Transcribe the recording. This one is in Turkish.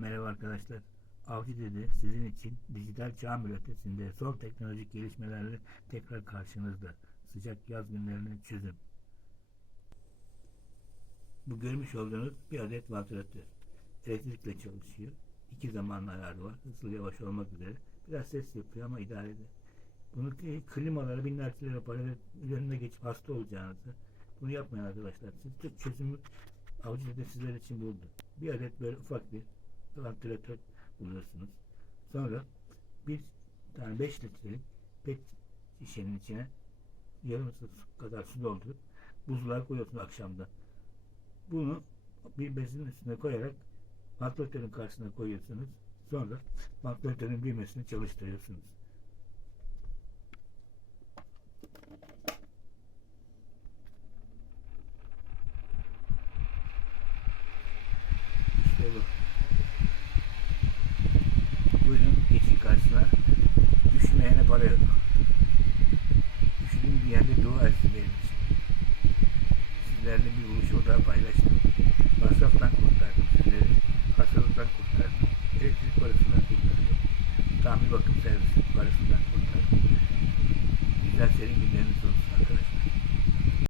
Merhaba arkadaşlar. Avcı dedi sizin için dijital bir ötesinde son teknolojik gelişmelerle tekrar karşınızda. Sıcak yaz günlerinin çözüm. Bu görmüş olduğunuz bir adet vantilatör. Elektrikle çalışıyor. İki zamanlı ayarı var. Hızlı yavaş olmak üzere. Biraz ses yapıyor ama idare eder. Bunu klimalara binlerce lira para üzerine geçip hasta olacağınızı bunu yapmayın arkadaşlar. Siz çözümü avcı dede sizler için buldu. Bir adet böyle ufak bir vantilatör buluyorsunuz. Sonra bir tane 5 litrelik pet şişenin içine yarım su kadar su doldurup buzluğa koyuyorsunuz akşamda. Bunu bir bezin üstüne koyarak vantilatörün karşısına koyuyorsunuz. Sonra vantilatörün düğmesini çalıştırıyorsunuz. İşte bu. Geçin karşısına. Üşümeyene para yok. Üşüdüğüm bir yerde dua etsin benim için. Sizlerle bir buluşu daha paylaştım. Masraftan kurtardım sizleri. Hastalıktan kurtardım. Elektrik parasından kurtardım. Tamir bakım servisi parasından kurtardım. Güzel serin günleriniz olsun arkadaşlar.